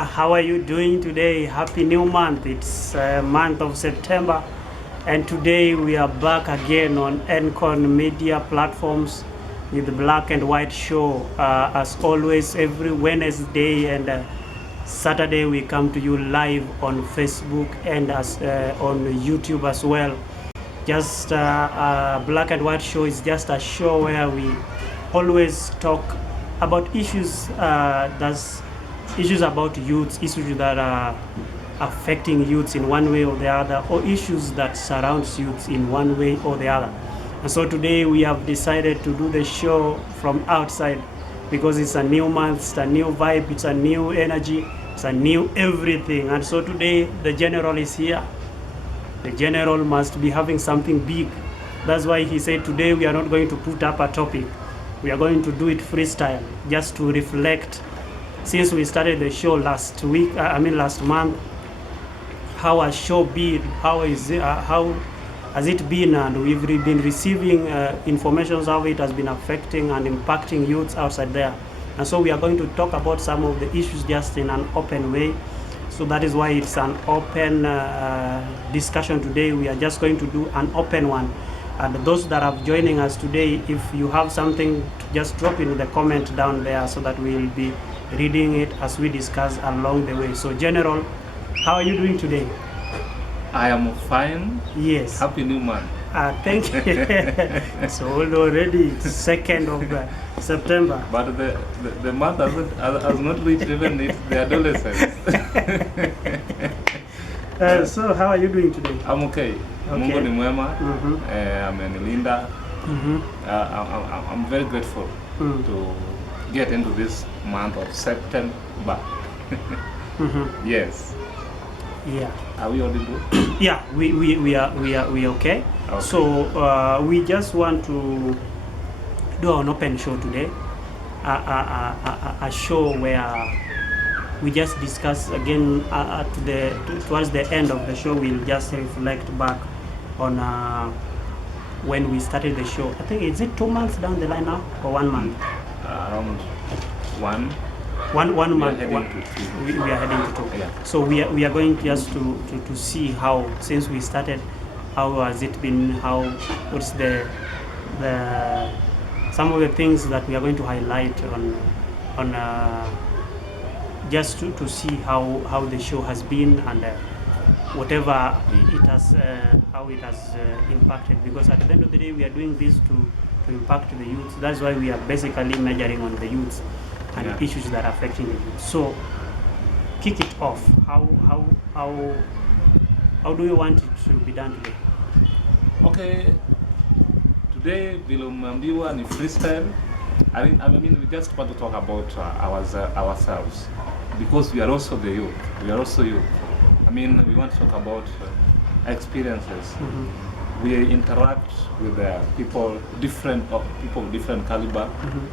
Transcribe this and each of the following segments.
how are you doing today? Happy new month. It's month of September, and today we are back again on Encon media platforms with the Black and White Show. As always, every Wednesday and Saturday we come to you live on Facebook and on YouTube as well. Just Black and White Show is just a show where we always talk about issues issues about youths, issues that are affecting youths in one way or the other, or issues that surrounds youths in one way or the other. And so today we have decided to do the show from outside because it's a new month, it's a new vibe, it's a new energy, it's a new everything. And so today the general is here. The general must be having something big. That's why he said today we are not going to put up a topic. We are going to do it freestyle, just to reflect. Since we started the show last month, how has show been? How has it been? And we've been receiving information how it has been affecting and impacting youths outside there. And so we are going to talk about some of the issues just in an open way. So that is why it's an open discussion today. We are just going to do an open one. And those that are joining us today, if you have something, just drop in the comment down there so that we will be reading it as we discuss along the way. So General, how are you doing today? I am fine. Yes. Happy new month. Thank you. So already 2nd of September. But the month has not reached even the adolescents. So how are you doing today? I'm okay. Mungu ni mwema. Amenilinda. I'm very grateful to get into this month of September. Yes. Yeah. Are we audible? Yeah, we are okay. So we just want to do an open show today, a show where we just discuss again towards the end of the show. We'll just reflect back on when we started the show. I think, is it 2 months down the line now or 1 month? Around one. One month. We are heading to 2. Yeah. So we are going just to see how, since we started, how has it been? What's the some of the things that we are going to highlight on just to see how the show has been and whatever it has how it has impacted. Because at the end of the day, we are doing this to impact the youth. That's why we are basically measuring on the youth and issues that are affecting the youth. So kick it off. How do you want it to be done today? Okay. Today Vilumambiwa ni freestyle. I mean we just want to talk about ourselves because we are also the youth. We are also youth. I mean we want to talk about experiences. We interact with people of different caliber,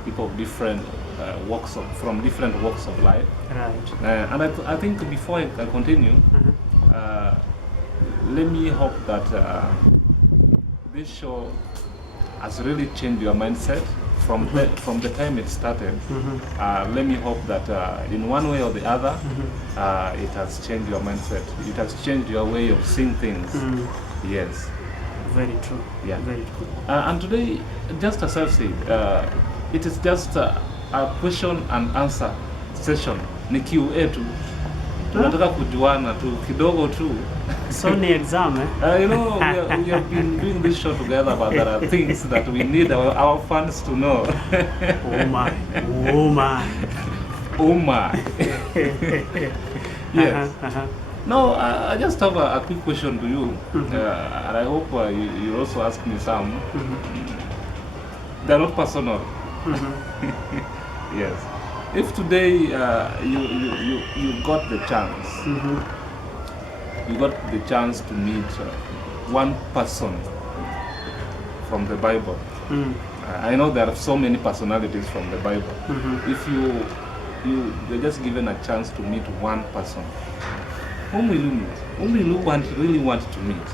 people of different from different walks of life. Right. And I think before I continue, let me hope that this show has really changed your mindset from the time it started. Let me hope that in one way or the other, it has changed your mindset. It has changed your way of seeing things. Yes. Very true. Yeah. Very true. And today, just as I've said, it is just a question and answer session. Ni Q&A tu. Tunataka kujuana tu kidogo tu. So ni exam, eh? You know, we have been doing this show together, but there are things that we need our fans to know. Oh my. Oh my. Oh my. Yes. No, I just have a quick question to you, and I hope you also ask me some. They're not personal. Yes. If today you got the chance, you got the chance to meet one person from the Bible. I know there are so many personalities from the Bible. If you're just given a chance to meet one person, whom will you meet? Whom will you really want to meet?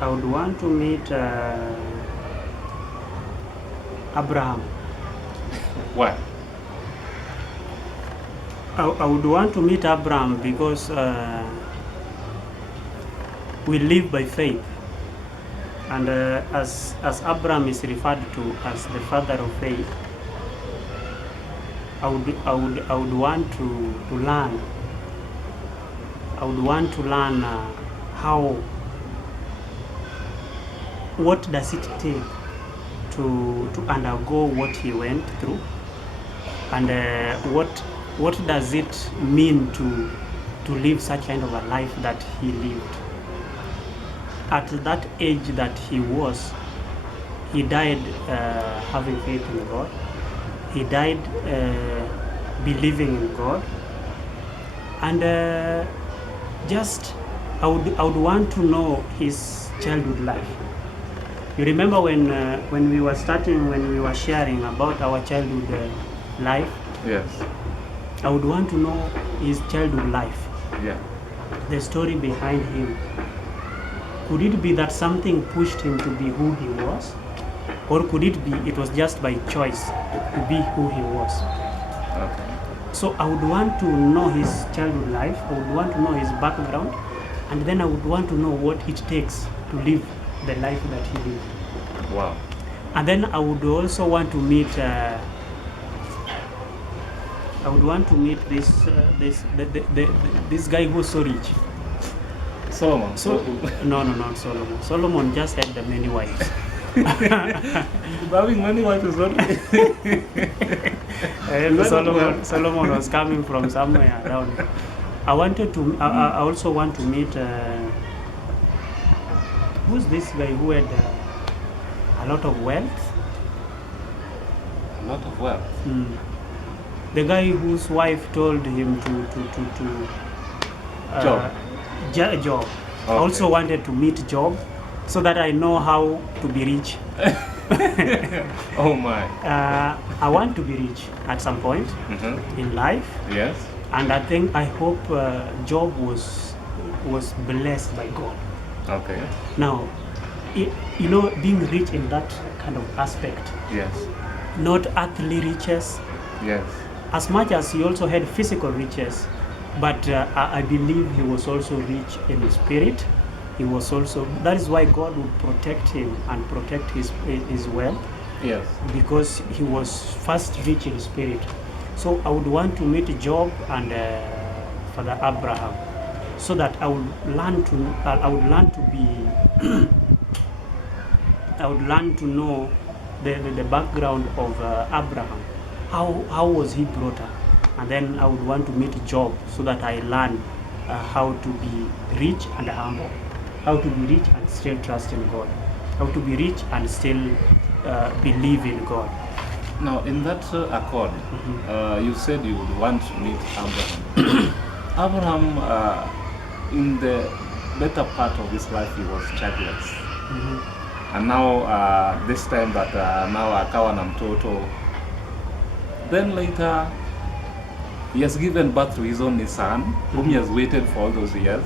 I would want to meet Abraham. Why? I would want to meet Abraham because we live by faith, and as Abraham is referred to as the father of faith, I would want to learn. I would want to learn how. What does it take to undergo what he went through, and what does it mean to live such kind of a life that he lived? At that age that he was, he died having faith in God. He died believing in God, and just I would want to know his childhood life. You remember when we were starting, when we were sharing about our childhood life? Yes. I would want to know his childhood life, Yeah. the story behind him. Could it be that something pushed him to be who he was? Or could it be it was just by choice to be who he was? Okay. So I would want to know his childhood life, I would want to know his background, and then I would want to know what it takes to live the life that he lived. Wow. And then I would also want to meet this guy who's so rich. Solomon. So no, not Solomon. Solomon just had the many wives. Having many wives is not. And Solomon was coming from somewhere around. I also want to meet. Who's this guy who had a lot of wealth? A lot of wealth. The guy whose wife told him to Job. I also wanted to meet Job, so that I know how to be rich. Oh my. I want to be rich at some point in life. Yes. And I hope Job was blessed by God. Okay. Now, being rich in that kind of aspect, Yes. not earthly riches, Yes. as much as he also had physical riches, but I believe he was also rich in spirit. He was also, that is why God would protect him and protect his wealth, Yes. because he was first rich in spirit. So I would want to meet Job and Father Abraham, so that I would learn to be I would learn to know the background of Abraham. How was he brought up? And then I would want to meet Job, so that I learn how to be rich and humble, how to be rich and still trust in God, how to be rich and still believe in God. Now, in that accord, you said you would want to meet Abraham. Abraham, in the better part of his life, he was childless. And now, this time that now akawa na mtoto, then later he has given birth to his only son, whom he has waited for all those years,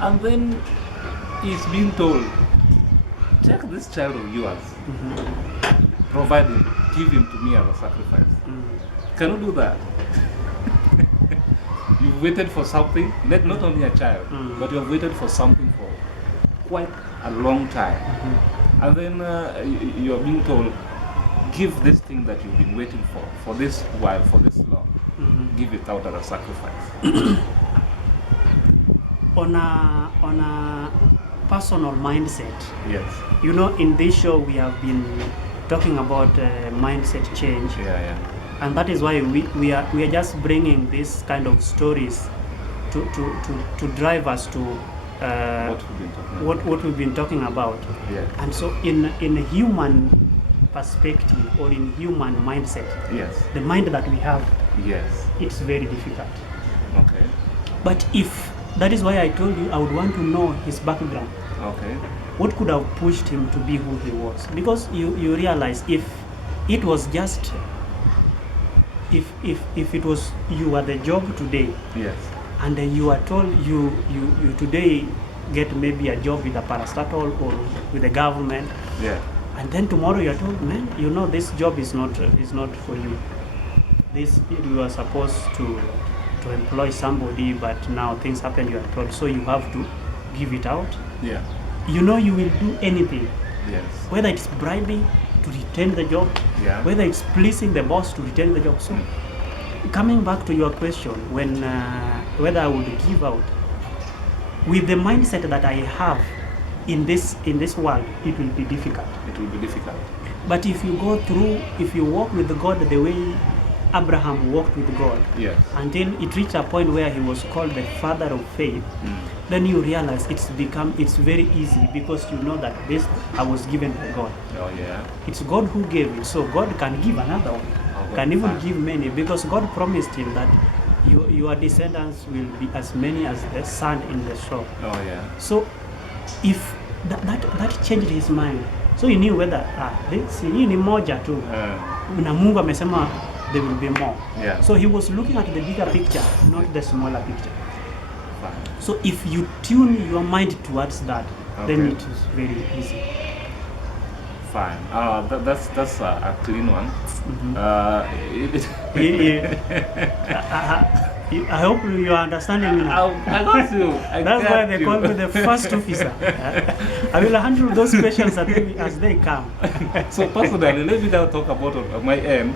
and then he's being told, take this child of yours, provide him, give him to me as a sacrifice. Can you do that? You've waited for something, not only a child, but you have waited for something for quite a long time. And then you are being told, give this thing that you've been waiting for this while, for this long, give it out as a sacrifice. On a personal mindset, Yes. In this show we have been talking about mindset change. Yeah. And that is why we are just bringing this kind of stories to drive us to what we've been talking about. Yeah. And so in a human perspective, or in human mindset, Yes. the mind that we have, Yes. it's very difficult. Okay. But if that is why I told you I would want to know his background. Okay. What could have pushed him to be who he was? Because you realize, if it was just if it was you are the job today, Yes. and you are told you today get maybe a job with a parastatal or with the government, Yeah. and then tomorrow you are told, man, this job is not for you. This, you are supposed to to employ somebody, but now things happen, you are told, so you have to give it out. Yeah. You know you will do anything, Yes. whether it's bribing to retain the job, Yeah. whether it's pleasing the boss to retain the job. So coming back to your question, when whether I would give out, with the mindset that I have in this world, it will be difficult. It will be difficult. But if you walk with God the way Abraham walked with God, Yes. until it reached a point where he was called the father of faith, then you realize it's very easy, because you know that this I was given by God. Oh yeah. It's God who gave it, so God can give another one, can even give many, because God promised him that your descendants will be as many as the sand in the shore. Oh yeah. So if that changed his mind, so he knew whether this hii ni moja tu na Mungu amesema there will be more. Yeah. So he was looking at the bigger picture, not the smaller picture. Fine. So if you tune your mind towards that, then Okay. it is very easy. Fine. That's a clean one. I hope you are understanding me now. I got you. That's why they call me the first officer. I will handle those questions as they come. So personally, let me now talk about on my end.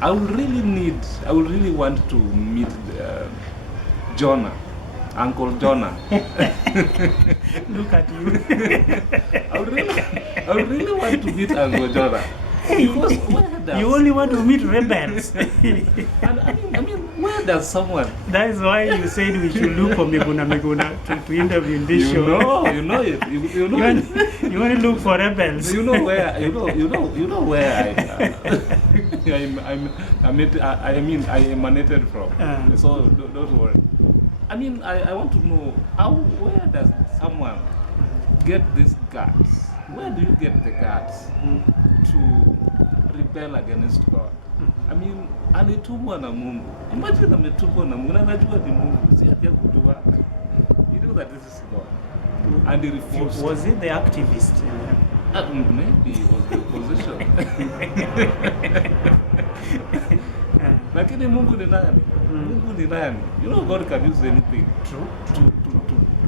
I would really want to meet Jonah, Uncle Jonah. Look at you. I would really want to meet Uncle Jonah. Because where does You only want to meet rebels. I mean, where does someone That is why you said we should look for Miguna to interview in this show. you know it. You know it. You only look for rebels. You know where I emanated from. So don't worry. I mean, I want to know where does someone get these guts? Where do you get the guts to rebel against God? I mean, alitumwa na Mungu. Imagine ametumwa na Mungu na anajua ni Mungu. Si ati kujua. You know that this is God. And he refused. Was it the activist? Maybe it was the opposition. Lakini Mungu ni nani? Mungu ni nani? You know, God can use anything to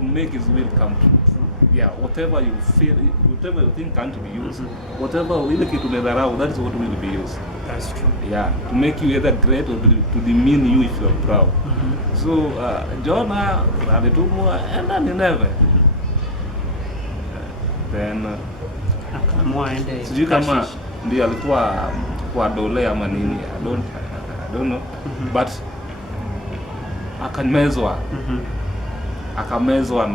make his will come true. Yeah, whatever you feel, whatever you think can't be used, whatever ile kitu umedharau, that is what will be used. That's true. Yeah, to make you either great or to demean you if you are proud. So Jonah alitumwa enda Nineve. Then Akaamua aende sijui kama Tarshish. ndio alikuwa kwa dole ama nini, I don't know. But akamezwa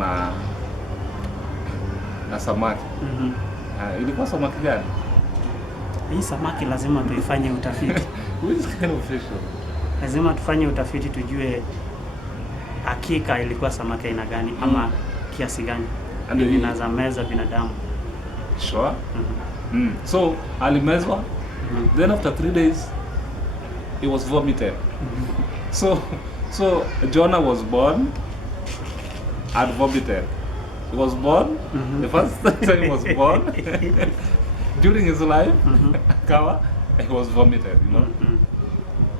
na samaki. Ilikuwa samaki gani? Hii samaki lazima tuifanye utafiti. Which kind of fish? Lazima tufanye utafiti tujue hakika ilikuwa samaki aina gani ama kiasi gani inaweza meza binadamu. Sure. So alimezwa. Then after 3 days he was vomited. So Jonah was born and vomited. He was born. The first time he was born during his life, he was vomited. You know.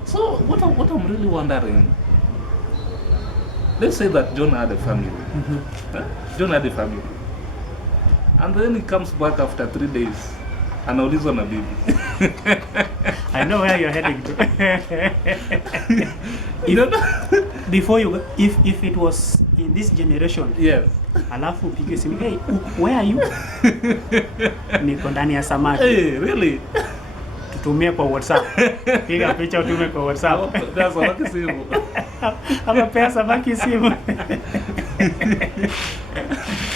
So what I'm really wondering. Let's say that Jonah had a family. Jonah had a family. And then he comes back after 3 days. Anaulizwa na bibi. I know where you're heading to. Before you go, if it was in this generation, Yes. alafu upige simu, hey, where are you? Niko ndani ya samaki. Hey, really? Tutumie kwa WhatsApp. Piga picha utume kwa WhatsApp. That's samaki simu. Ama pea samaki simu.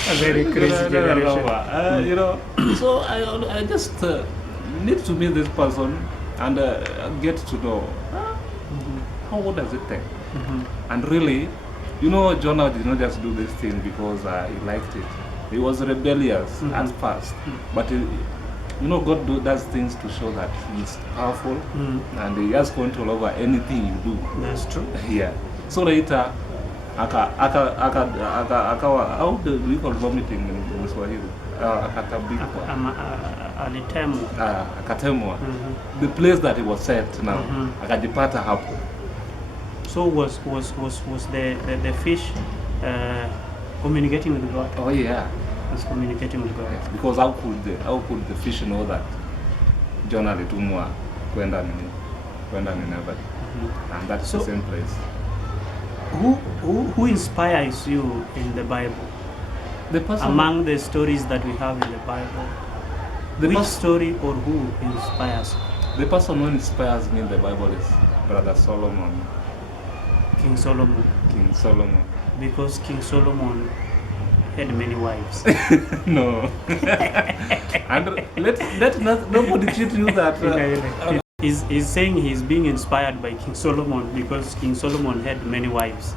A very crazy generation. You know, so I just need to meet this person and get to know how what does it take. And really, you know, Jonah did not just do this thing because he liked it. He was rebellious at first, but you know, God does things to show that He's powerful and He has control over anything you do. That's true. Yeah. So later, akawa, how do we call vomiting in Swahili? Akatabikwa. Alitemwa. Akatemwa. The place that he was set now, akajipata hapo. So was the fish communicating with God? Oh yeah. Was communicating with God. Yes, because how could the fish know that Jonah alitumwa kwenda Nineveh, and that's So- the same place. Who inspires you in the Bible? The person, Among the stories that we have in the Bible, the, which pers- story or who inspires you? the person who inspires me in the Bible is Brother Solomon, King Solomon, King Solomon. because King Solomon had many wives. No. And let nobody cheat you that. He's saying he's being inspired by King Solomon because King Solomon had many wives.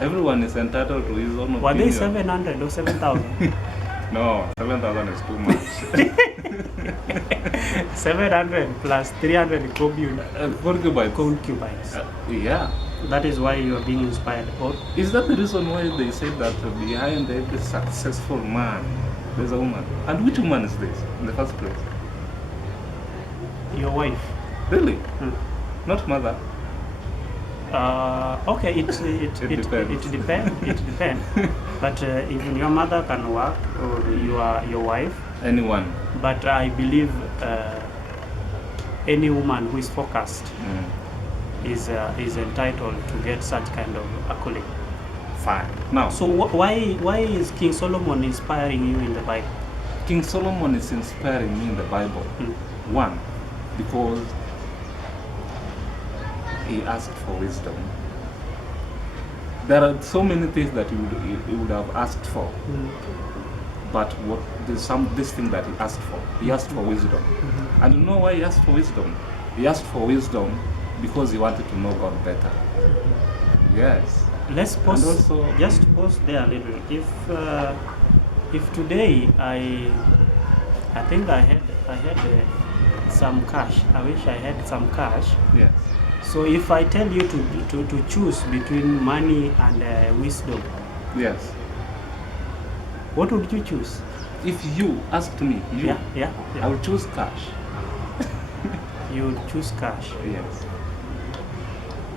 Everyone is entitled to his own Were they opinion. 700 or 7,000? No, 7,000 is too much. 700 plus 300 Concubines. concubines. Yeah. That is why you are being inspired. Or Is that the reason why they say that behind every successful man, there's a woman? And which woman is this in the first place? your wife. Really? Hmm. Not mother? Okay, it depends. It depends. But even your mother can work, or your wife. Anyone? But I believe any woman who is focused is entitled to get such kind of accolade. Fine. Now, So why is King Solomon inspiring you in the Bible? King Solomon is inspiring me in the Bible. One, because he asked for wisdom. There are so many things that he would have asked for, but this thing that he asked for. He asked for wisdom. And you know why he asked for wisdom? He asked for wisdom because he wanted to know God better. Yes. Let's pause. And also- Just pause there a little. If today I think I had some cash. I wish I had some cash. Yes. So if I tell you to choose between money and wisdom, Yes. what would you choose? If you asked me, Yeah. I would choose cash. You would choose cash. Yes.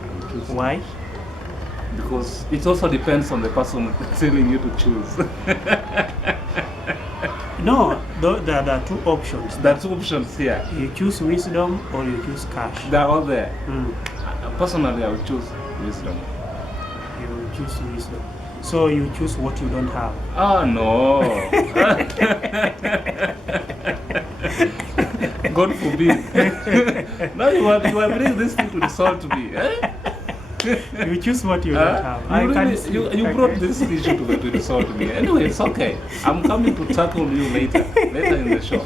I would choose Why? Because it also depends on the person telling you to choose. No, there are two options. That's options here. You choose wisdom or you choose cash. They're all there. Mm. Personally, I would choose wisdom. You choose wisdom. So you choose what you don't have. Oh no. God forbid. Now you are bringing this thing to insult me. Eh? You choose what you don't have. You brought this issue to insult me. Anyway, it's okay. I'm coming to tackle you later in the show.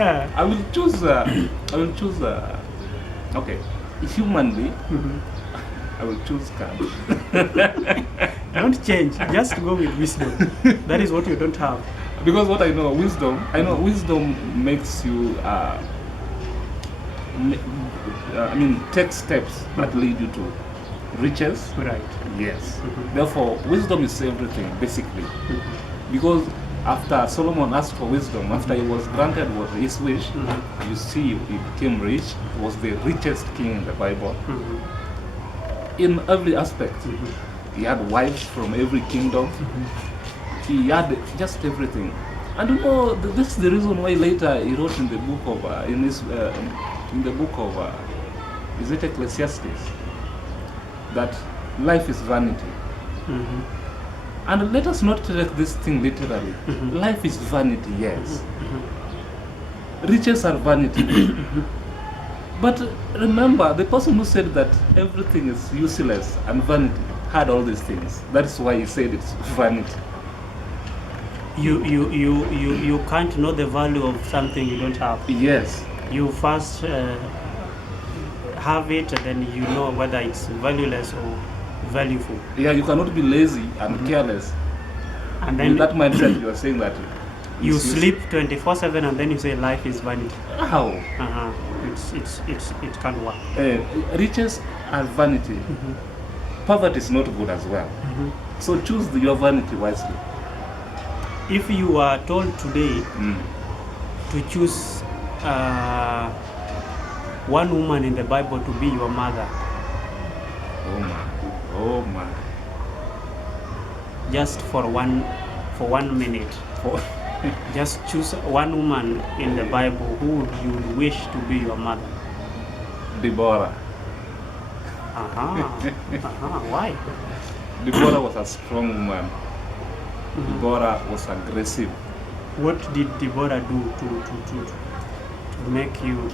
I will choose. Okay, humanly, I will choose cash. Don't change. Just go with wisdom. That is what you don't have. Because what I know wisdom makes you. Take steps that lead you to riches. Right. Yes. Therefore, wisdom is everything, basically. Because after Solomon asked for wisdom, after he was granted what his wish, you see, he became rich. He was the richest king in the Bible. In every aspect. He had wives from every kingdom. He had just everything. And you know, this is the reason why later he wrote in the book of, is it Ecclesiastes, that life is vanity. And let us not take this thing literally. Life is vanity, yes. Riches are vanity. But remember, the person who said that everything is useless and vanity had all these things. That's why he said it's vanity. You can't know the value of something you don't have. Yes. You first have it, and then you know whether it's valueless or valuable. Yeah, you cannot be lazy and careless. And In then that mindset, you are saying that you it's sleep 24/7, and then you say life is vanity. How? It can't work. Riches are vanity. Poverty is not good as well. So choose your vanity wisely. If you are told today to choose one woman in the Bible to be your mother, Oh my. Oh my. Just for 1 minute. Oh. Just choose one woman in the Bible who you would wish to be your mother. Deborah. Why? Deborah was a strong woman. Mhm. Deborah was aggressive. What did Deborah do to make you?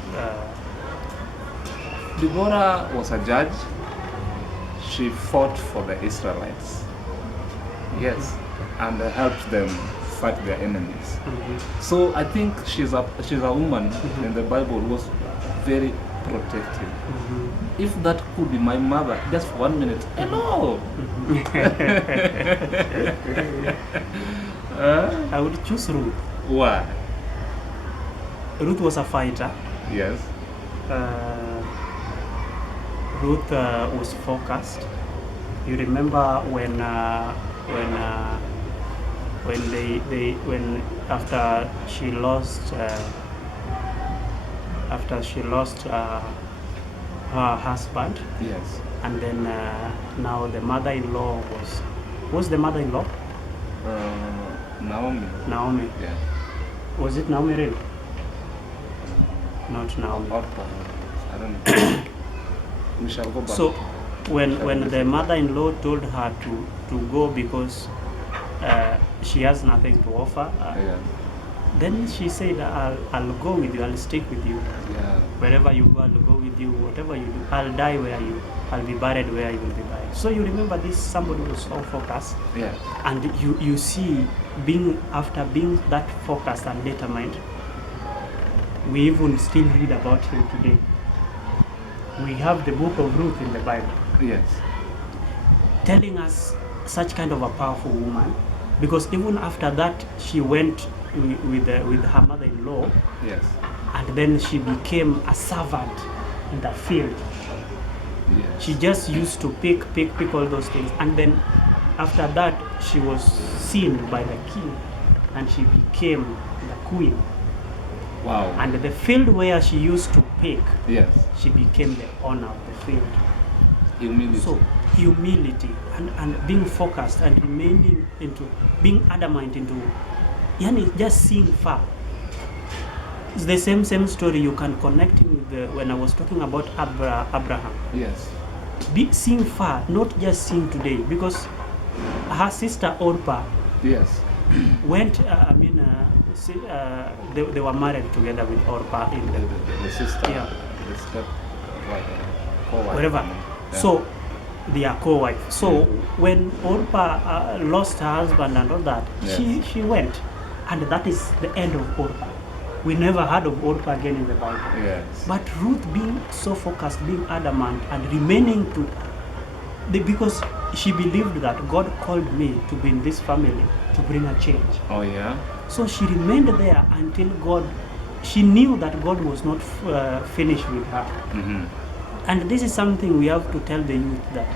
Deborah was a judge. She fought for the Israelites. Yes, and helped them fight their enemies. Mhm. So I think she's a woman Mhm. in the Bible who was very protective. Mhm. If that could be my mother, just for 1 minute, hello. I would choose Ruth. Why? Ruth was a fighter. Yes. Ruth was focused. You remember when after she lost her husband, Yes. and then now the mother-in-law was the mother-in-law Naomi. Naomi. Yeah. Was it Naomi really? Not Naomi. Orpah. I don't know. We shall go back. So when the mother-in-law told her to go because she has nothing to offer, Yeah. then she said, I'll go with you, I'll stick with you. Yeah. Wherever you go, I'll go with you. Whatever you do, I'll die I'll be buried where you will be buried. So you remember this, somebody was so focused. Yeah. And you see, after being that focused and determined, we even still read about him today. We have the book of Ruth in the Bible Yes. telling us such kind of a powerful woman, because even after that she went with her mother-in-law, Yes. and then she became a servant in the field. Yes. She just used to pick all those things, and then after that she was seen by the king and she became the queen. Wow. And the field where she used to pick, Yes. she became the owner of the field. Humility. So humility and being focused and remaining into being adamant into just seeing far. It's the same story. You can connect it with when I was talking about Abraham. Yes. Seeing far, not just seeing today, because her sister Orpah Yes. went. They were married together with Orpah in The sister. Yeah. The step. Co-wife. wherever. Yeah. So they are co-wife. So when Orpah lost her husband and all that, Yes. she went, and that is the end of Orpah. We never heard of Orpah again in the Bible. Yes. But Ruth being so focused, being adamant, and remaining because she believed that God called me to be in this family to bring a change. Oh yeah. So she remained there until she knew that God was not finished with her. Mm-hmm. And this is something we have to tell the youth, that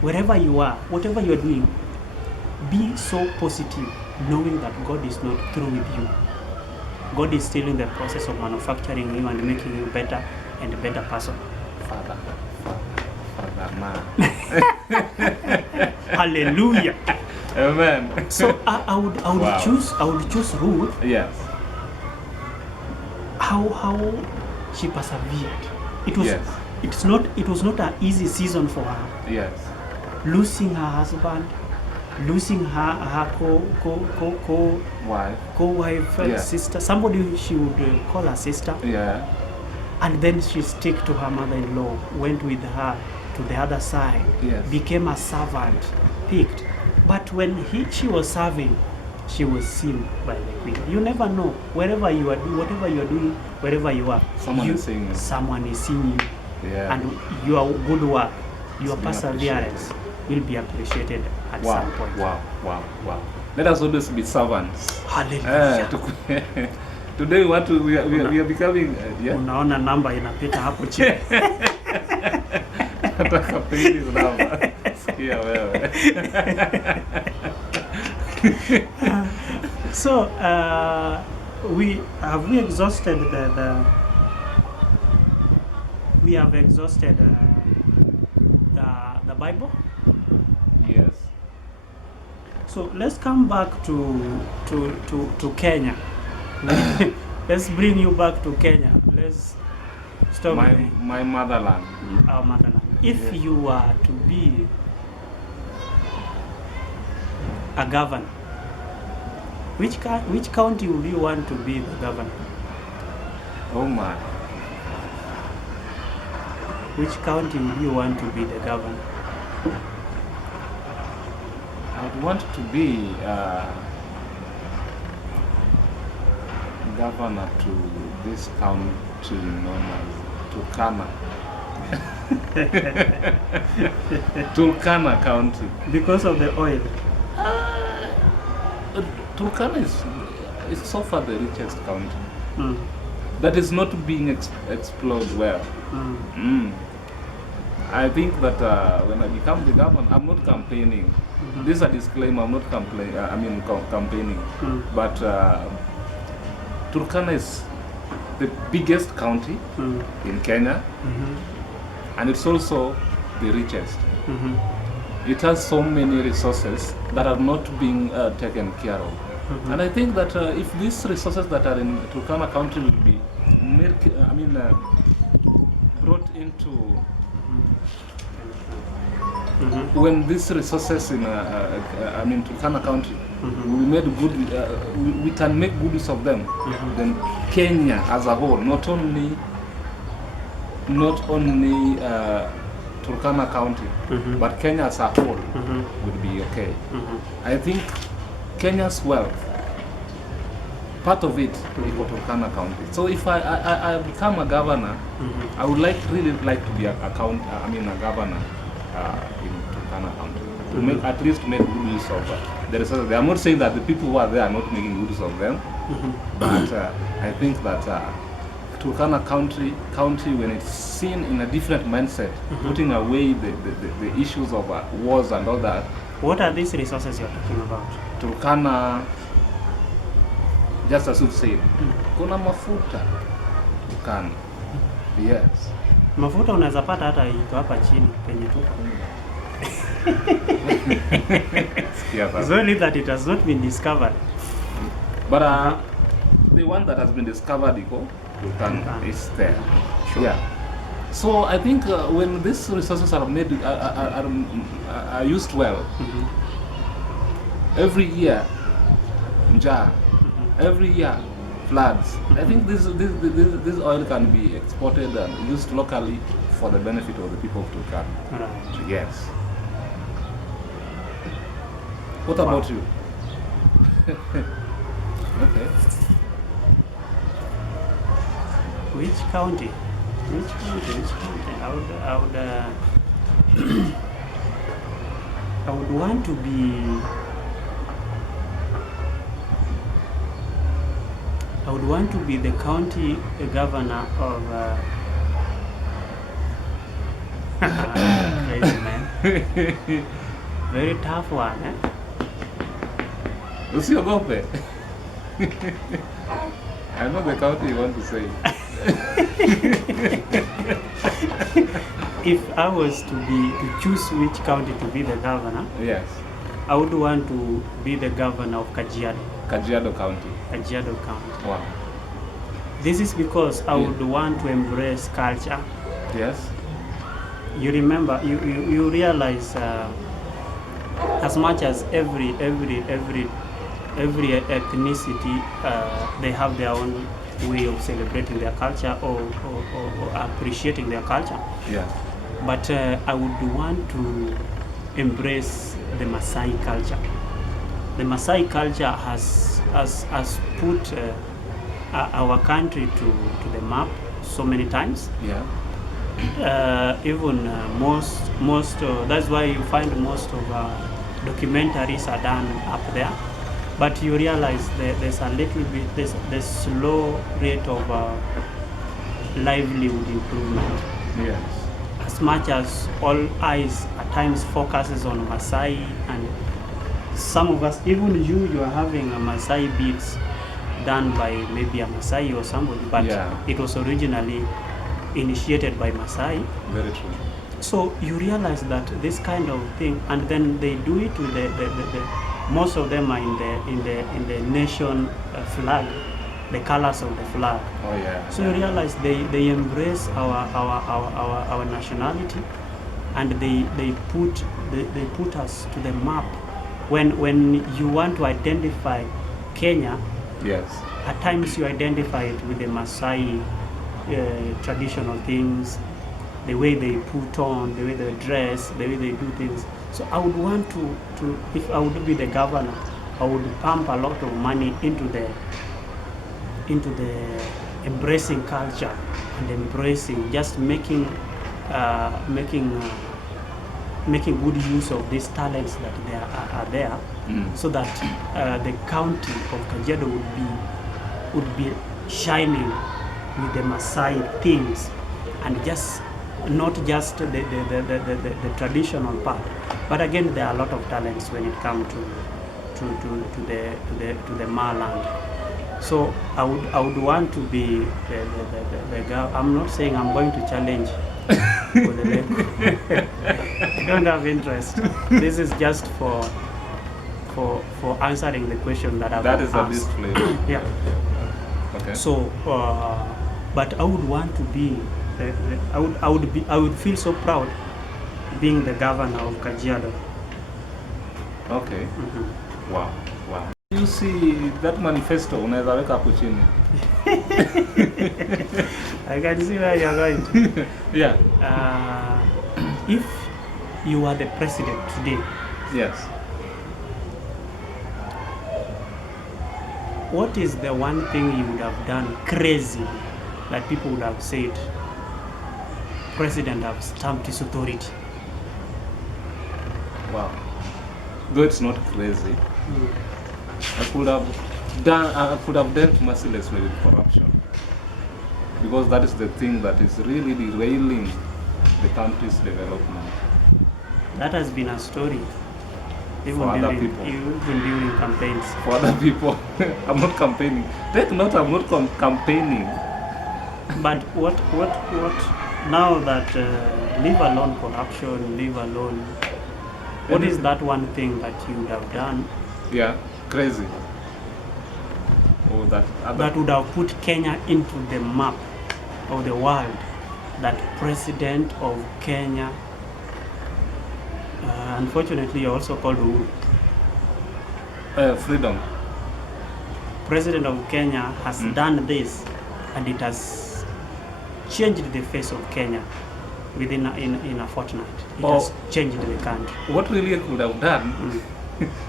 wherever you are, whatever you are doing, be so positive, knowing that God is not through with you. God is still in the process of manufacturing you and making you better and a better person. Father man. Hallelujah. Amen. So I would Wow. choose Ruth. Yes. How she persevered. It was Yes. it was not an easy season for her. Yes. Losing her husband, losing her Wife. co-wife, Yeah. sister, somebody she would call her sister, Yeah. and then she stick to her mother-in-law, went with her to the other side, Yes. became a servant, picked. But when she was serving, she was seen by the queen. You never know, wherever you are doing, whatever you are doing, wherever you are, Someone is seeing you. Someone is seeing you, Yeah. and your good work, your It's being perseverance will be appreciated at Wow. some point. Wow. Wow. Wow. Let us always be servants. Hallelujah. Today we are becoming yeah. Unaona namba inapita hapo chini. Nataka pili namba. Sikia wewe. So we exhausted we have exhausted the Bible. Yes. So let's come back to Kenya. Let's bring you back to Kenya. Let's stop My motherland. our motherland. If Yeah. you were to be a governor, which county would you want to be the governor? Oh my. Which county would you want to be the governor? I would want to be governor to this country known as Turkana. Turkana County. Because of the oil. Turkana is so far the richest county Mm. that is not being explored well. Mm. I think that when I become the governor, I'm not campaigning. Mhm. This is a disclaimer. I'm not campaigning. Mm. But Turkana is the biggest county Mm. in Kenya, Mhm. and it's also the richest. Mhm. It has so many resources that are not being taken care of. Mhm. And I think that if these resources that are in Turkana County will be brought into, Mhm. when these resources in Turkana County Mhm. we made good, we can make good use of them. Mhm. Then Kenya as a whole, not only Turkana County, Mhm. but Kenya as a whole Mhm. would be okay. Mhm. I think Kenya's wealth, part of it is for Turkana County. So if I become a governor, Mhm. I would really like to be a governor in Turkana County. To make, at least to make good use of the resources. I'm not saying that the people who are there are not making good use of them, Mhm. but I think that Turkana County, when it's seen in a different mindset, putting away the issues of wars and all that, What are these resources you're talking about? Turkana, just as you said, kuna mafuta Turkana. Yes. Mafuta unaweza pata hata iko hapa chini penye tuko. Yeah, It's only that it has not been discovered. but the one that has been discovered, Turkana, is there. Sure. Yeah. So I think when these resources are made, are used well, Mhm. every year, njaa, Mhm. every year, floods. I think this oil can be exported and used locally for the benefit of the people of Turkana. Right. Yes. What Wow. about you? Okay. Which county? Which county? I would want to be. I would want to be the county governor of. Crazy man. Very tough one, eh? Usiogope. I know the county you want to say. If I was to choose which county to be the governor, Yes. I would want to be the governor of Kajiado, Kajiado County. Kajiado County. Wow. This is because I would want to embrace culture. Yes. You remember, you realize, as much as every ethnicity, they have their own way of celebrating their culture or appreciating their culture. Yeah. But I would want to embrace the Maasai culture. The Maasai culture has put our country to the map so many times. Yeah. Even most that's why you find most of documentaries are done up there. But you realize there's a little bit the slow rate of livelihood improvement. Yes. As much as all eyes at times focuses on Maasai, and some of us, even you are having a Maasai beats done by maybe a Maasai or somebody, but Yeah. it was originally initiated by Maasai. Very true. So you realize that this kind of thing, and then they do it with the most of them are in the nation flag, the colors of the flag. Oh yeah. So you realize they embrace our nationality, and they put us to the map. When you want to identify Kenya, Yes. at times you identify it with the Maasai traditional things, the way they put on, the way they dress, the way they do things. So I would want to if I would be the governor, I would pump a lot of money into the embracing culture and embracing just making good use of these talents that are there, so that the county of Kajiado would be shining with the Maasai things, and just not just the traditional part, but again there are a lot of talents when it comes to the Maaland. So I would want to be the guy. I'm not saying I'm going to challenge for the record. I don't have interest. This is just for answering the question that I've That is a asked. display. Yeah. Okay. So, but I would want to be. I would feel so proud being the governor of Kajiado. Okay. Wow. Wow. You see that manifesto unaweza weka hapo chini. I can see where you're going. Yeah. If you are the president today, Yes. what is the one thing you would have done crazy that people would have said, president have stamped his authority? Wow. Though it's not crazy, I could have dealt mercilessly with corruption, because that is the thing that is really derailing the country's development. That has been a story. Even For other during, people. even during campaigns. For other people, I'm not campaigning. Take note, I'm not campaigning. But what now that leave alone corruption, leave alone, what is that one thing that you would have done Yeah, crazy. Or that other. that would have put Kenya into the map of the world, that president of Kenya, unfortunately also called Uhuru, Freedom. president of Kenya has done this, and it has changed the face of Kenya within in a fortnight. It has changed the country. What really I could have done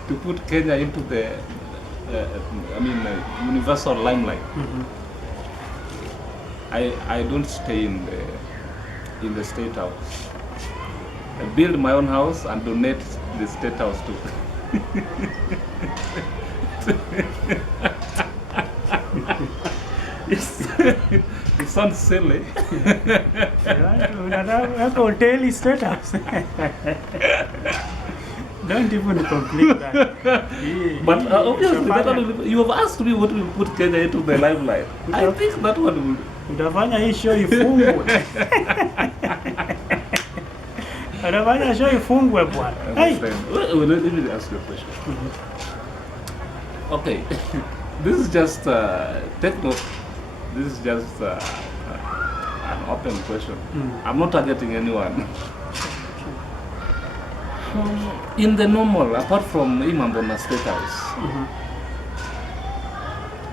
to put Kenya into the universal limelight. I don't stay in the state house. I build my own house and donate the state house to. It sounds silly. Hotel status. Don't even complete that. But obviously, you have asked me what will put Kenya into the limelight. I think that one will. Utafanya hii show ifungwe. Utafanya show ifungwe bwana. Hey. Let me ask you a question. Okay, this is just take note. This is just an open question. I'm not targeting anyone. In the normal, apart from Imambona State House,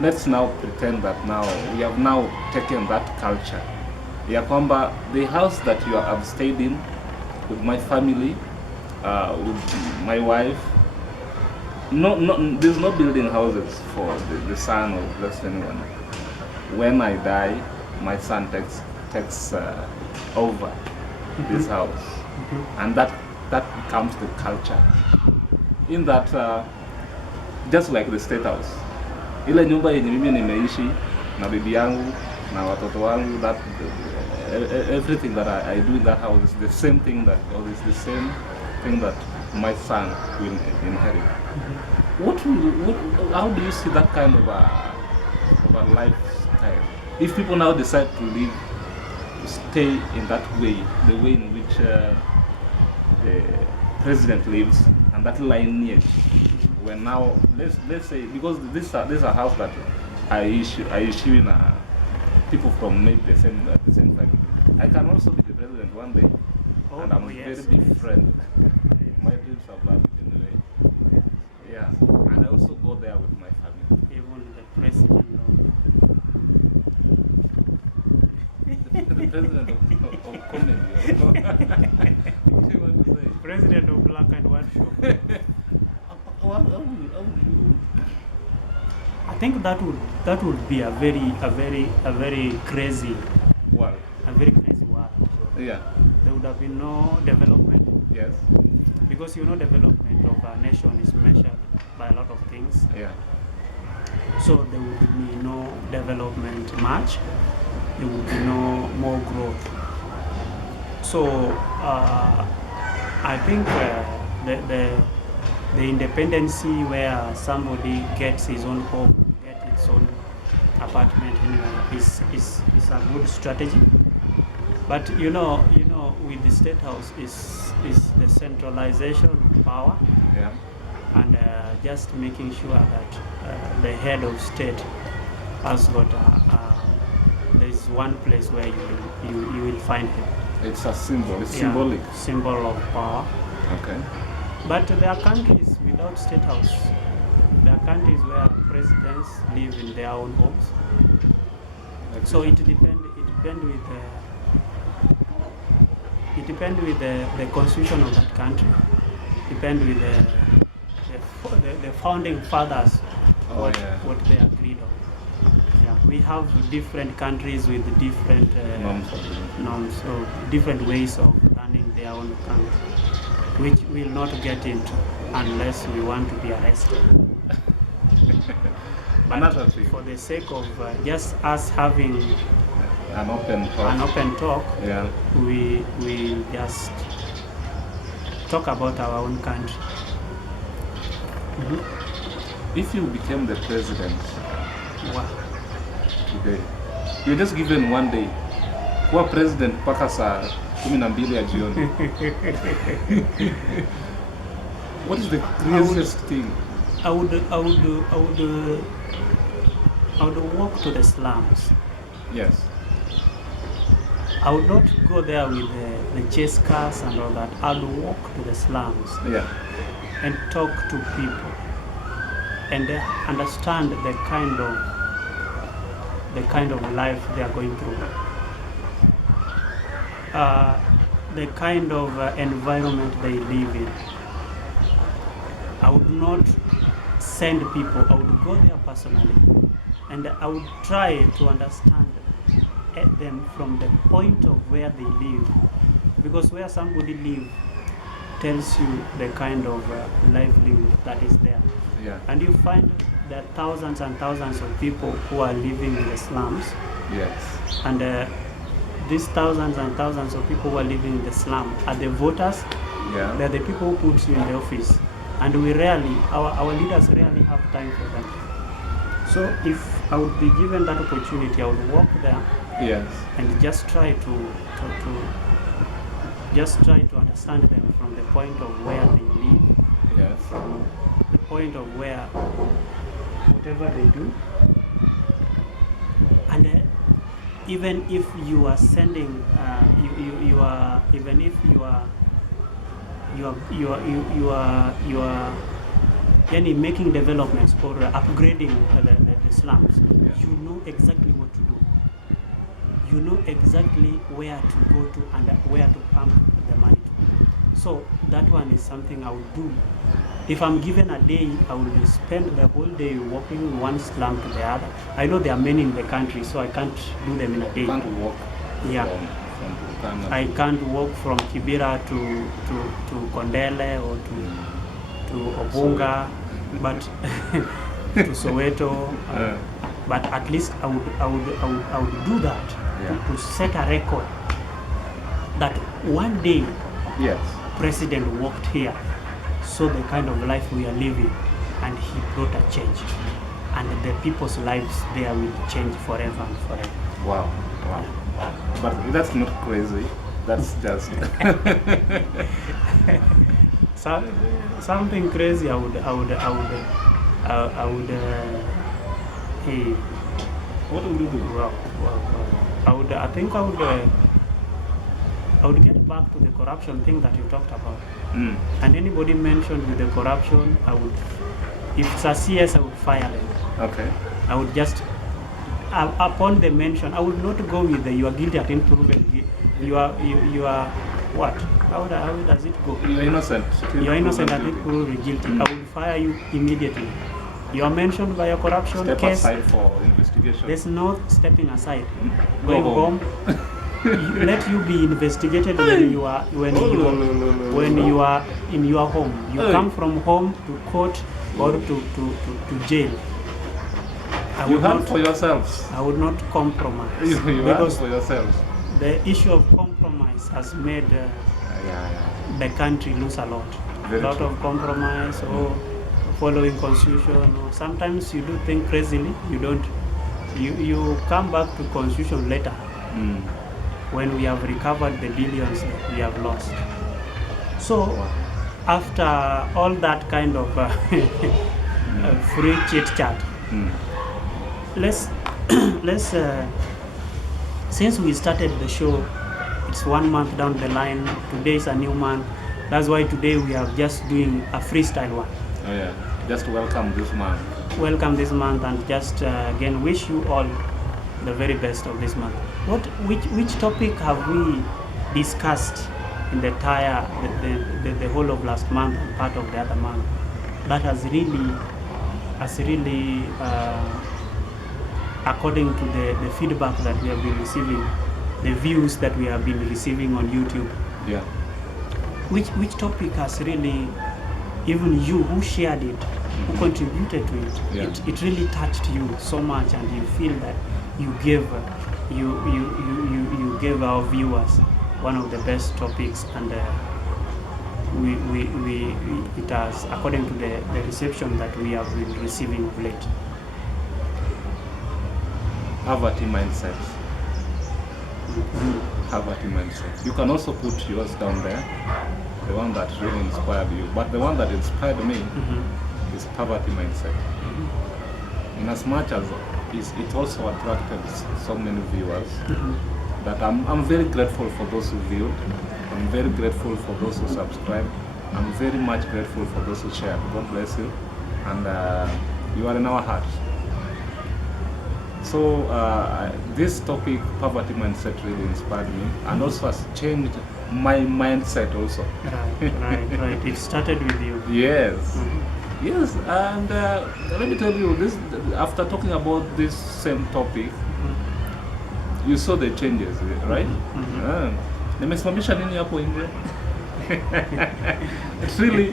let's now pretend that now we have now taken that culture. Ya kwamba the house that you have stayed in with my family, with my wife, there's no building houses for the son of just anyone. When I die, my son takes over this house, and that becomes the culture. In that, just like the state house, ile nyumba yenye mimi nimeishi na bibi yangu na watoto wangu, that everything that I do in that house is the same thing that my son will inherit. How do you see that kind of a lifestyle? If people now decide to stay in that way, the way in which which the president lives, and that lineage. When now let's say, because this is a house that I issue in people from maybe the same family. I can also be the president one day, and I'm yes, very big friend. My dreams are valid anyway. Yeah, and I also go there with my family. Even the president The president of comedy. What do you want to say? president of Black and White Show. How would you? I think that would be a very crazy Well, world. yeah. There would have been no development, Yes. because development of a nation is measured by a lot of things. Yeah. So there would be no development much. There would be no more growth. So I think the independency where somebody gets his own home, gets his own apartment anywhere is a good strategy. But with the state house is the centralization of power, Yeah. and just making sure that the head of state has got there is one place where you will find him. It's a symbol. It's Yeah, symbolic. symbol of power. Okay. But there are countries without state house. There are countries where presidents live in their own homes. So it depends with the constitution of that country. Depend with the founding fathers what they agreed on. Yeah, we have different countries with different norms, so different ways of running their own country, which we'll not get into unless we want to be arrested. But Another thing. for the sake of just us having An open talk. Yeah. we just talk about our own country. If you became the president Wow. today, you're just given one day. Kuwa president mpaka saa 12 ya jioni. What is the craziest thing? I would walk to the slums. Yes. I would not go there with the chase cars and all that. I would walk to the slums Yeah. and talk to people and understand the kind of life they are going through, the kind of environment they live in. I would not send people. I would go there personally, and I would try to understand them from the point of where they live, because where somebody lives tells you the kind of livelihood that is there. Yeah. And you find there are thousands and thousands of people who are living in the slums, Yes. and these thousands and thousands of people who are living in the slum are the voters. Yeah. They're the people who put you in the office, and our leaders rarely have time for them. So if I would be given that opportunity, I would walk there Yes. and just try to understand them from the point of where they live, Yes. from the point of where whatever they do, and even if you are sending making developments or upgrading the slums, Yeah. you know exactly what to do. You know exactly where to go to and where to pump the money to. So that one is something I would do. If I'm given a day, I will spend the whole day walking one slum to the other. I know there are many in the country, so I can't do them in a day. You can't walk Yeah. from Turkana. I can't walk from Kibera to Kondele or to Obunga, but to Soweto. But at least I would do that to set a record that one day Yes. president walked here, saw the kind of life we are living, and he brought a change, and the people's lives there will change forever and forever. Wow. Wow. But that's not crazy. That's just So, something crazy. I would. Hey, what would you do? wow. I would. I think I would. I would get back to the corruption thing that you talked about. Mm. And anybody mentioned with the corruption, I would. If it's a CS, I would fire them. Okay. I would just. Upon the mention, I would not go with the you are guilty until proven. You are what? How does it go? You're innocent. You are innocent Proven until guilty. proven guilty. Mm. I will fire you immediately. You are mentioned by a corruption Step case. aside for investigation. There's no stepping aside. Go Going home. home. Let you be investigated when you are in your home. You come from home to court or to jail. I You would hunt not- for yourselves. I would not compromise You hunt because for yourselves. the issue of compromise has made Yeah. the country lose a lot. Very A lot true. of compromise or following constitution, or sometimes you do think crazily. You don't. You come back to constitution later Mm. when we have recovered the billions that we have lost. So after all that kind of free chit chat, Mm. let's since we started the show, it's 1 month down the line. Today is a new month. That's why today we are just doing a freestyle one. Oh yeah. Just welcome this man. Welcome this month and just again wish you all the very best of this month. Which topic have we discussed in the the whole of last month and part of the other month that has really according to the feedback that we have been receiving, the views that we have been receiving on YouTube, Yeah. which topic has really, even you who shared it, who contributed to it, Yeah. it really touched you so much, and you feel that you gave our viewers one of the best topics, and it has, according to the reception that we have been receiving of late. Poverty mindset. Poverty mindset. You can also put yours down there, the one that really inspired you. But the one that inspired me is poverty mindset. In as much as it also attracted so many viewers, that I'm very grateful for those who viewed. I'm very grateful for those who subscribed. I'm very much grateful for those who shared. God bless you. And you are in our hearts. So this topic, poverty mindset, really inspired me, and also has changed my mindset also. Right. It started with you. Yes. Yes, and let me tell you this, after talking about this same topic, you saw the changes, right? Nimesimamisha nini hapo nje? It really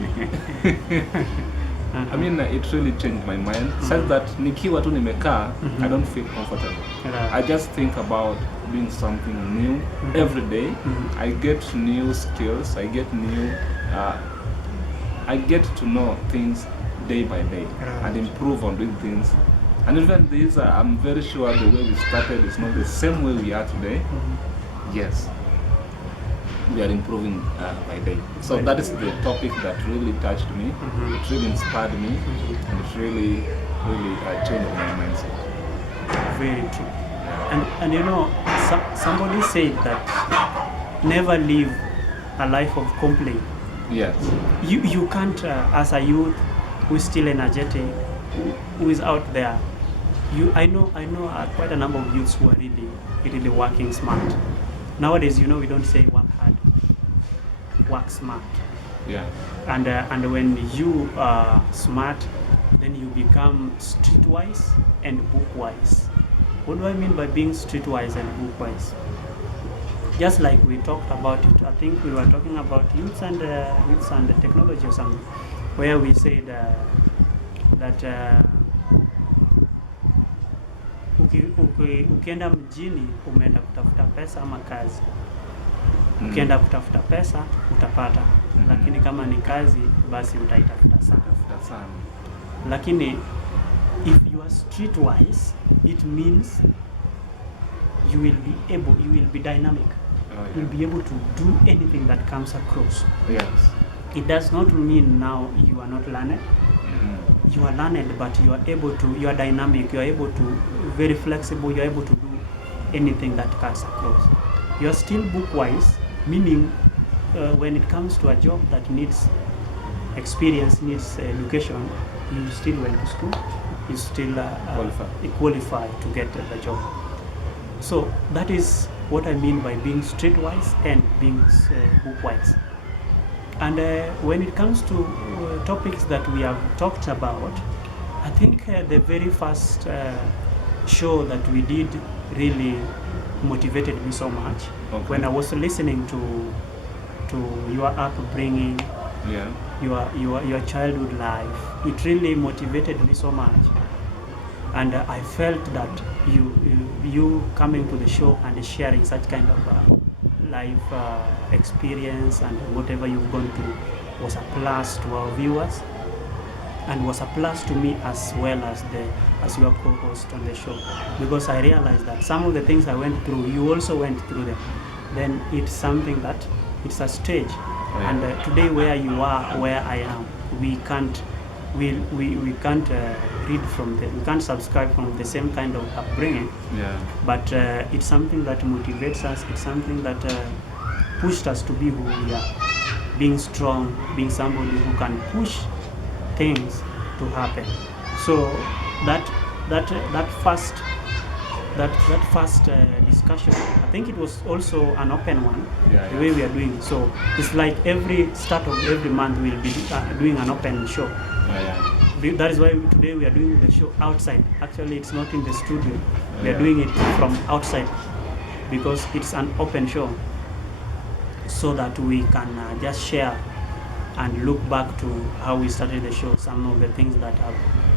I mean, it really changed my mind. Such that nikiwa tu nimekaa, I don't feel comfortable. I just think about doing something new every day. I get new skills. I get new. I get to know things day by day and improve on doing things. And even this, I'm very sure the way we started is not the same way we are today. Yes. We are improving by day. So that is the topic that really touched me. It really inspired me, and it really changed my mindset. Very true. And you know, somebody said that never live a life of complaint. Yes. You can't, as a youth who is still energetic, who is out there. I know quite a number of youths who are really working smart. Nowadays, you know, we don't say work hard, work smart. Yeah. And when you are smart, then you become streetwise and bookwise. What do I mean by being streetwise and bookwise? Just like we talked about it, I think we were talking about youths and technology or something, where we said that ukienda mjini umeenda kutafuta pesa ama kazi. Ukienda kutafuta pesa utapata, lakini kama ni kazi basi utaitafuta sana. Lakini if you are streetwise, it means you will be dynamic. You'll be able to do anything that comes across. Yes. It does not mean now you are not learned. You are learned, but you are able to, you are dynamic, you are able to, very flexible, you are able to do anything that cuts across. You are still book-wise, meaning when it comes to a job that needs experience, needs education, you still went to school, you still qualify to get the job. So that is what I mean by being streetwise and being book-wise. And when it comes to topics that we have talked about, I think the very first show that we did really motivated me so much. Okay. When I was listening to your upbringing, your childhood life, it really motivated me so much. And I felt that you coming to the show and sharing such kind of life experience and whatever you've gone through was a plus to our viewers, and was a plus to me as well as your co-host on the show, because I realized that some of the things I went through, you also went through them. Then it's something that it's a stage. And today where you are, where I am, we can't read from we can't subscribe from the same kind of upbringing. But it's something that motivates us. It's something that pushed us to be who we are, being strong, being somebody who can push things to happen. So that first discussion, I think it was also an open one, the way we are doing. So it's like every start of every month we'll be doing an open show. That is why today we are doing the show outside. Actually, it's not in the studio. We are doing it from outside because it's an open show, so that we can just share and look back to how we started the show, some of the things that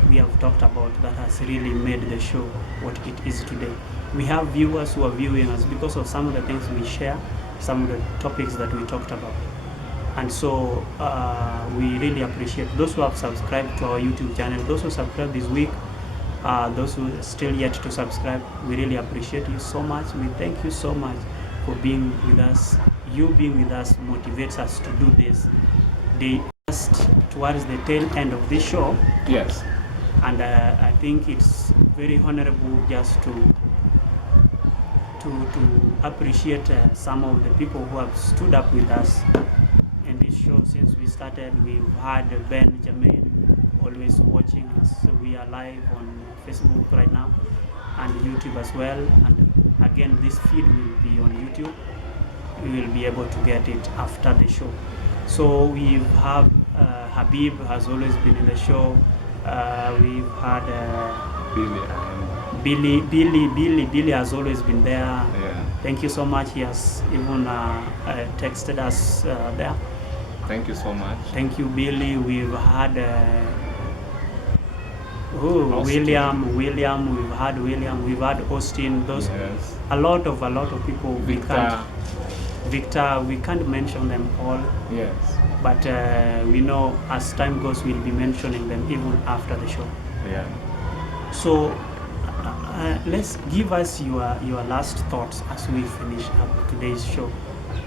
we have talked about that has really made the show what it is today. We have viewers who are viewing us because of some of the things we share, some of the topics that we talked about. And so we really appreciate those who have subscribed to our YouTube channel, those who subscribed this week, those who are still yet to subscribe. We really appreciate you so much. We thank you so much for being with us. You being with us motivates us to do this. Just towards the tail end of this show. Yes. And I think it's very honorable just to appreciate some of the people who have stood up with us in this show since we started. We've had Ben Jermaine always watching us. So we are live on Facebook right now and YouTube as well. And again, this feed will be on YouTube. We will be able to get it after the show. So we have Habib has always been in the show. We've had Billy has always been there. Thank you so much. He has even texted us there. Thank you so much. Thank you, Billy. We've had William. We've had William. We've had Austin. Those a lot of people. Victor, we can't mention them all. Yes. But we know as time goes, we'll be mentioning them even after the show. So let's give us your last thoughts as we finish up today's show.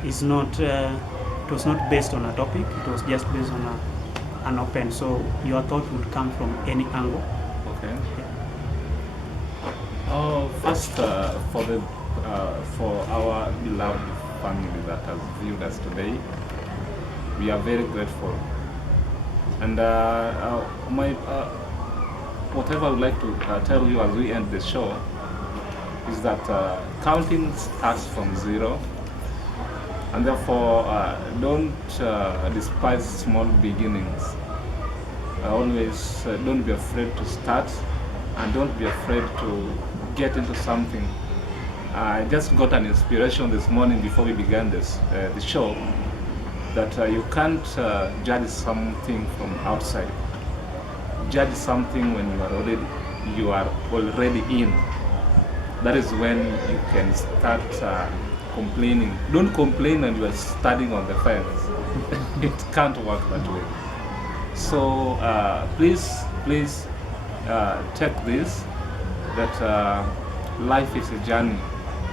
It's not it was not based on a topic. It was just based on an open. So your thought would come from any angle. Okay. First, for our beloved family that has viewed us today, we are very grateful. And whatever I would like to tell you as we end the show is that counting starts from zero, and therefore don't despise small beginnings. Always don't be afraid to start, and don't be afraid to get into something. I just got an inspiration this morning before we began the show that you can't judge something from outside. Judge something when you are already in. That is when you can start complaining. Don't complain when you are standing on the fence. It can't work that way. So please take this, that life is a journey.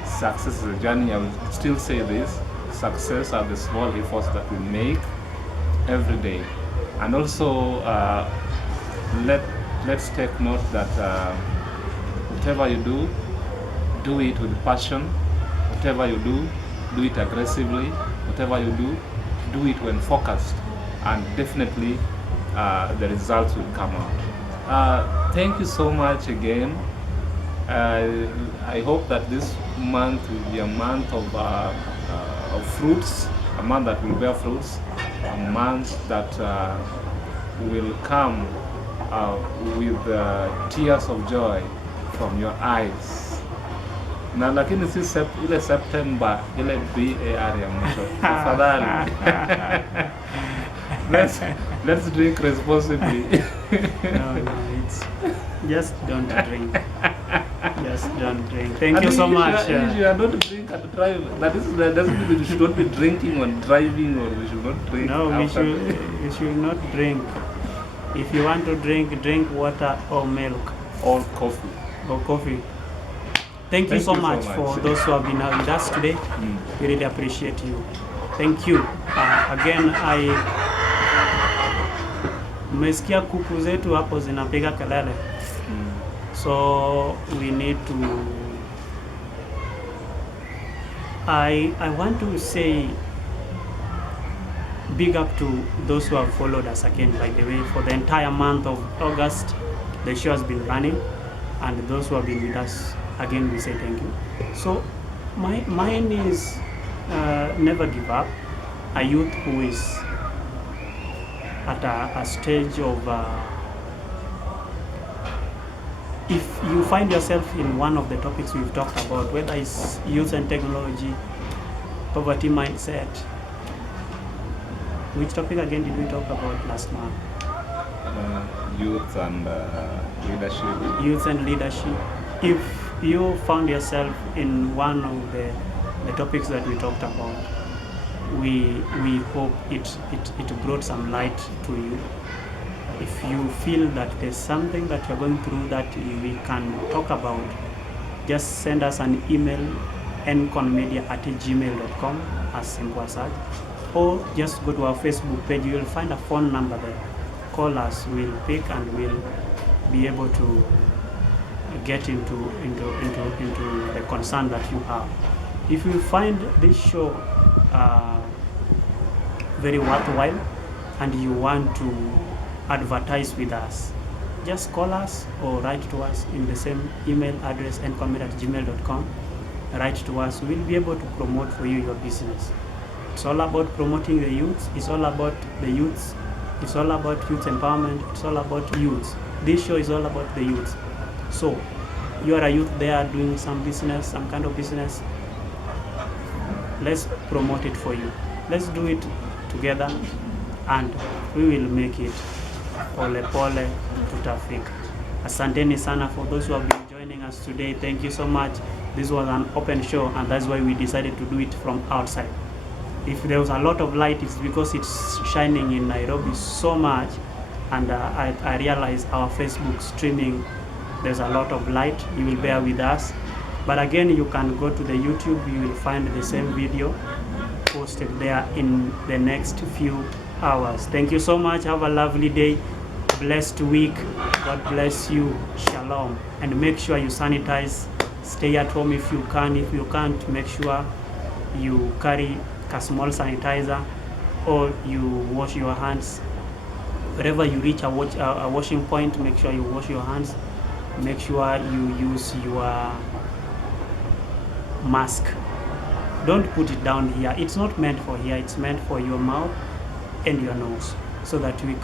success is a journey. I will still say this: success are the small efforts that we make every day. And also, let's take note that whatever you do it with passion. Whatever you do it aggressively. Whatever you do it when focused, and definitely the results will come out. Thank you so much again. I hope that this month will be a month of fruits, a month that will bear fruits, a month that will come with tears of joy from your eyes. Na lakini si ile September ile BAR ya mwisho. Tafadhali. Let's drink responsibly. No, it's just don't drink. Just don't drink. Thank you so much. You should not drink and drive. That doesn't mean we should not be drinking when driving, or we should not drink. No, we should not drink. If you want to drink, drink water or milk or coffee. Or coffee. Thank you so much for those who have been with us today. We really appreciate you. Thank you. Again, mmesikia kuku zetu hapo zinapiga kelele. So we need to I want to say big up to those who have followed us again, by the way, for the entire month of August. The show has been running, and those who have been with us, again, we say thank you. So mine is never give up. A youth who is at a stage of if you find yourself in one of the topics we've talked about, whether it's youth and technology, poverty mindset. Which topic again did we talk about last month? Youth and leadership. Youth and leadership. If you found yourself in one of the topics that we talked about, we hope it brought some light to you. If you feel that there's something that you're going through that we can talk about, just send us an email, nconmedia@gmail.com, as simple as that. Or just go to our Facebook page. You will find a phone number there. Call us, we'll pick, and we'll be able to get into the concern that you have. If you find this show very worthwhile and you want to advertise with us, just call us or write to us in the same email address, nconmedia@gmail.com. Write to us. We'll be able to promote for you your business. It's all about promoting the youth. It's all about the youths. It's all about youth empowerment. It's all about youth. This show is all about the youth. So you are a youth there doing some business, some kind of business. Let's promote it for you. Let's do it together, and we will make it. Pole pole tutafika. Asanteni sana for those who have been joining us today. Thank you so much. This was an open show, and that's why we decided to do it from outside. If there was a lot of light, it's because it's shining in Nairobi so much, and I realized our Facebook streaming, there's a lot of light. You will bear with us, but again, you can go to the YouTube. You will find the same video posted there in the next few hours. Thank you so much. Have a lovely day, blessed week. God bless you. Shalom. And make sure you sanitize. Stay at home if you can. If you can't, make sure you carry a small sanitizer, or you wash your hands. Wherever you reach a washing point, make sure you wash your hands. Make sure you use your mask. Don't put it down here. It's not meant for here. It's meant for your mouth and your nose, so that you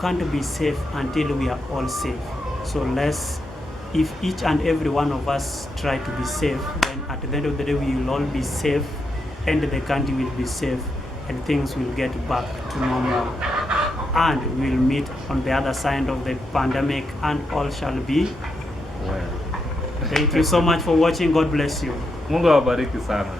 can't be safe until we are all safe. So if each and every one of us try to be safe, then at the end of the day we will all be safe, and the country will be safe, and things will get back to normal, and we'll meet on the other side of the pandemic, and all shall be well. Thank you so much for watching. God bless you. Mungu awabariki sana.